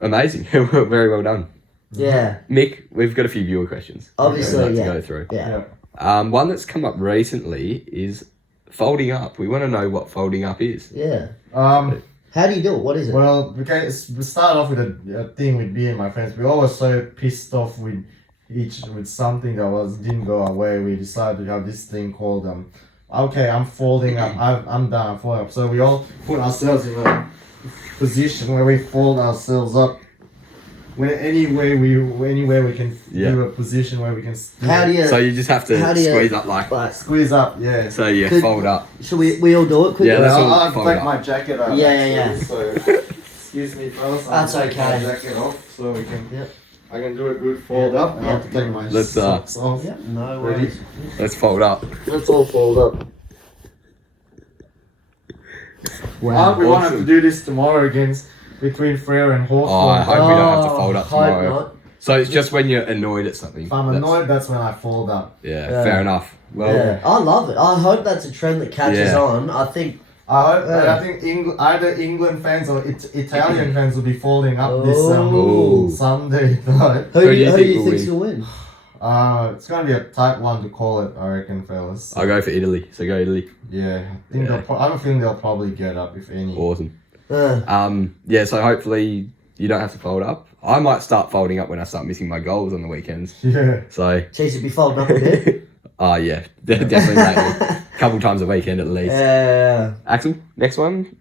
amazing. Very well done, Yeah. Mick. We've got a few viewer questions. Obviously, we'd like yeah. to go through. Yeah. Yeah. One that's come up recently is folding up. We want to know what folding up is. Yeah. Um, How do you do it? What is it? well, we started off with a thing with me and my friends. We all were so pissed off with something that didn't go our way. We decided to have this thing called okay, I'm folding up. I'm done. I'm folding up. So we all put ourselves in a position where we fold ourselves up. Any way we can Yeah. do a position where we can How do you... So you just have to How do you- squeeze up like. like, squeeze up. Yeah. So you Could- fold up. should we all do it quickly? Yeah, let's all I'll fold take up. my jacket off. Yeah, yeah, So, excuse me, fellas. That's I'll take my okay. jacket off so we can. Yep. I can do a good fold up. And I have to take my Let's, socks off. Yeah, no Ready? worries. Let's fold up. Let's all fold up. Wow. We wanted awesome. to do this tomorrow between Freo and Oh, I Hawthorn. hope we don't have to fold up hope tomorrow. not. So it's just when you're annoyed at something. If I'm That's- annoyed, that's when I fold up. Yeah, Yeah. fair enough. Well, Yeah, I love it. I hope that's a trend that catches Yeah. on. I think. I think either England fans or Italian fans will be folding up this Oh. Sunday night. Who do you think think's will gonna win? It's gonna be a tight one to call it, I reckon, fellas. I'll go for Italy. So go Italy. Yeah, I think Yeah. I have a feeling they'll probably get up if any. Awesome. Uh, Yeah, so hopefully you don't have to fold up. I might start folding up when I start missing my goals on the weekends. Yeah. So, Cheese would be folding up a bit. yeah, definitely lately. A couple times a weekend at least. Axel, next one.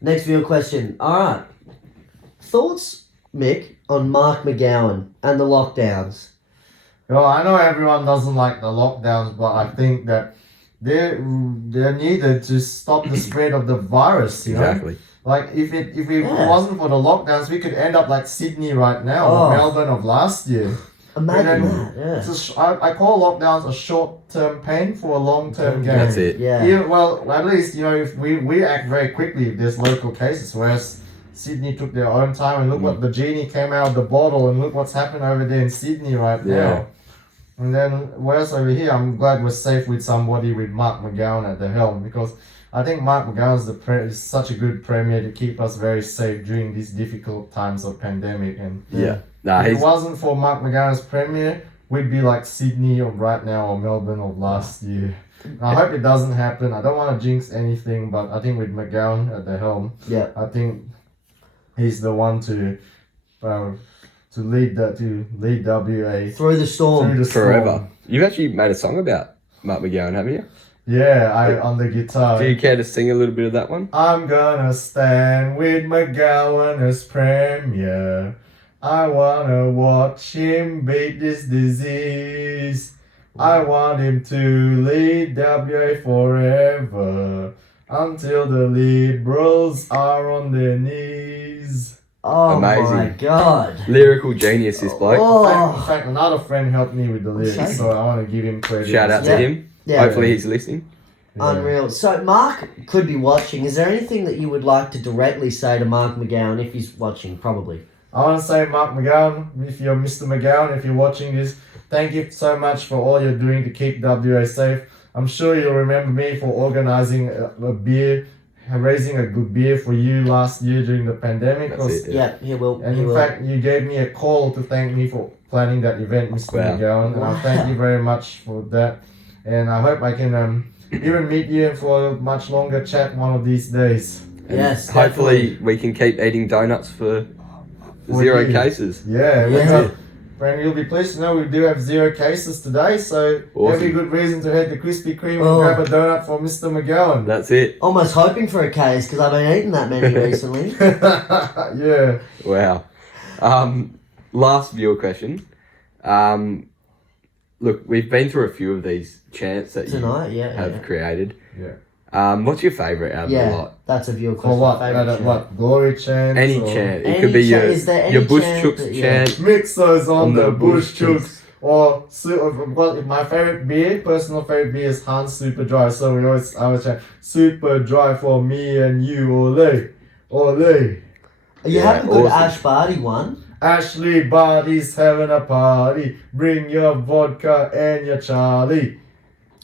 Next viewer question. All right. Thoughts, Mick, on Mark McGowan and the lockdowns? Well, I know everyone doesn't like the lockdowns, but I think that they're needed to stop the spread of the virus. You know, Exactly. like if it Yeah. wasn't for the lockdowns, we could end up like Sydney right now Oh. or Melbourne of last year. Imagine Yeah. that. Yeah. It's I call lockdowns a short-term pain for a long-term gain. That's it. Yeah. Yeah, well, at least, you know, if we act very quickly if there's local cases, whereas Sydney took their own time, and look what the genie came out of the bottle, and look what's happened over there in Sydney right Yeah. now. And then, whereas over here, I'm glad we're safe with somebody with Mark McGowan at the helm, because I think Mark McGowan is such a good premier to keep us very safe during these difficult times of pandemic. And Yeah. Nah, if it he's wasn't for Mark McGowan's premier, we'd be like Sydney of right now or Melbourne of last year. And I hope it doesn't happen. I don't want to jinx anything, but I think with McGowan at the helm, Yeah. I think he's the one to lead WA Through the storm. through the forever. storm. You've actually made a song about Mark McGowan, haven't you? Yeah, I on the guitar. Do you care to sing a little bit of that one? I'm gonna stand with McGowan as premier. I wanna watch him beat this disease. I want him to lead WA forever. until the Liberals are on their knees. Oh my Amazing. god. Lyrical genius, this bloke. In Oh. fact, another friend helped me with the lyrics, Shaking. so I want to give him credit. Shout out Yeah. to him. Yeah. Hopefully he's listening. Yeah. Unreal. So Mark could be watching. Is there anything that you would like to directly say to Mark McGowan if he's watching? Probably. I want to say, Mark McGowan, if you're Mr. McGowan, if you're watching this, thank you so much for all you're doing to keep WA safe. I'm sure you'll remember me for organising a beer, raising a good beer for you last year during the pandemic. That's it. Yeah, he will. And he in will. fact, you gave me a call to thank me for planning that event, Mr. Wow. McGowan. And I thank you very much for that. And I hope I can even meet you for a much longer chat one of these days. And Yes, hopefully we can keep eating donuts for For 0 you. cases. Yeah, Yeah. Friend, you'll be pleased to know we do have 0 cases today, so Awesome. every good reason to head to Krispy Kreme and Oh. grab a donut for Mr. McGowan. That's it. Almost hoping for a case because I've been eating that many recently. Yeah. Wow. Last viewer question. Look, we've been through a few of these chants that Tonight, yeah. you have Yeah. created. Yeah. What's your favourite out of the Yeah, lot? that's a viewer For question. what? Favourite chant. What? Glory chants? Any or chant. It Any could be chant. Is there any your Bush chant Chooks that- yeah. chant. Mixers on the bush Chooks. chooks. Or well, my favorite beer, personal favorite beer is Hans Super Dry. So I always chant Super Dry for me and you, ole, ole. You Yeah, have a good awesome. Ash Barty one. Ashley Barty's having a party. Bring your vodka and your Charlie.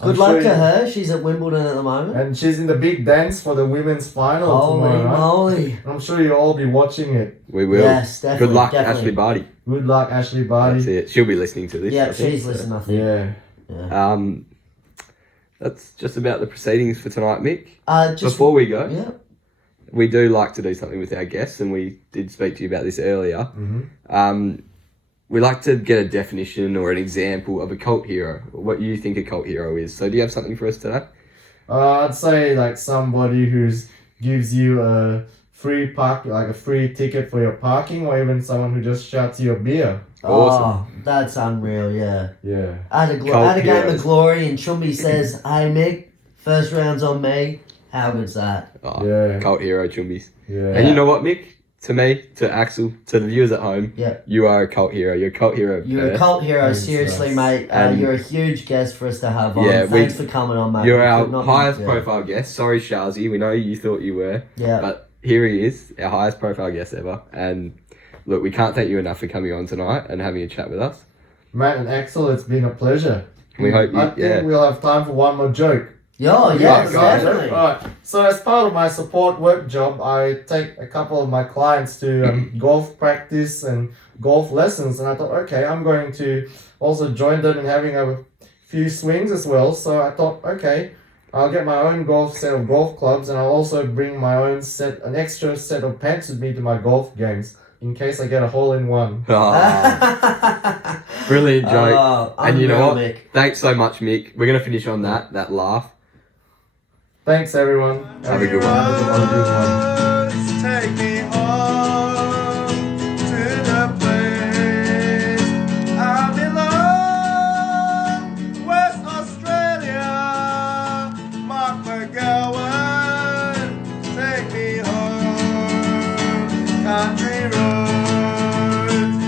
I'm Good luck sure to you- her. She's at Wimbledon at the moment. And she's in the big dance for the women's final Holy tomorrow night. moly. I'm sure you'll all be watching it. We will. Yes, definitely. Good luck, definitely. Ashley Barty. Good luck, Ashley That's Barty. it. She'll be listening to this. Yeah, I think, she's so. listening, I think. Yeah. Yeah. That's just about the proceedings for tonight, Mick. Just Before we go, yeah. we do like to do something with our guests, and we did speak to you about this earlier. We like to get a definition or an example of a cult hero, or what you think a cult hero is. So do you have something for us today? I'd say like somebody who's gives you a free like a free ticket for your parking, or even someone who just shouts you a beer. Awesome. Oh, that's unreal, yeah. Yeah. I had a Cult game heroes. of glory and Chumby says, hey Mick, first round's on me. How good's that? Oh, Yeah. Cult hero, chumbies. Yeah. And you know what, Mick? To me, to Axel, to the viewers at home, Yeah. you are a cult hero. You're a cult hero. of You're a Perth. cult hero, Thanks, seriously, guys. mate. And- You're a huge guest for us to have on. Yeah, Thanks for coming on, mate. You're We our could not- highest yeah. profile guest. Sorry, Shazi. We know you thought you were. Yeah. But here he is, our highest profile guest ever. And look, we can't thank you enough for coming on tonight and having a chat with us. Matt and Axel, it's been a pleasure. We hope you, I think yeah. we'll have time for one more joke. Yo, yes, guys. definitely. Alright. So as part of my support work job, I take a couple of my clients to golf practice and golf lessons, and I thought, okay, I'm going to also join them in having a few swings as well. So I thought, okay, I'll get my own set of golf clubs, and I'll also bring my own an extra set of pants with me to my golf games in case I get a hole in one. Oh, brilliant joke. Oh, And you know unreal, what? Mick. Thanks so much, Mick. We're going to finish on that laugh. Thanks, everyone. Have a good one. Have a good one. Take me home.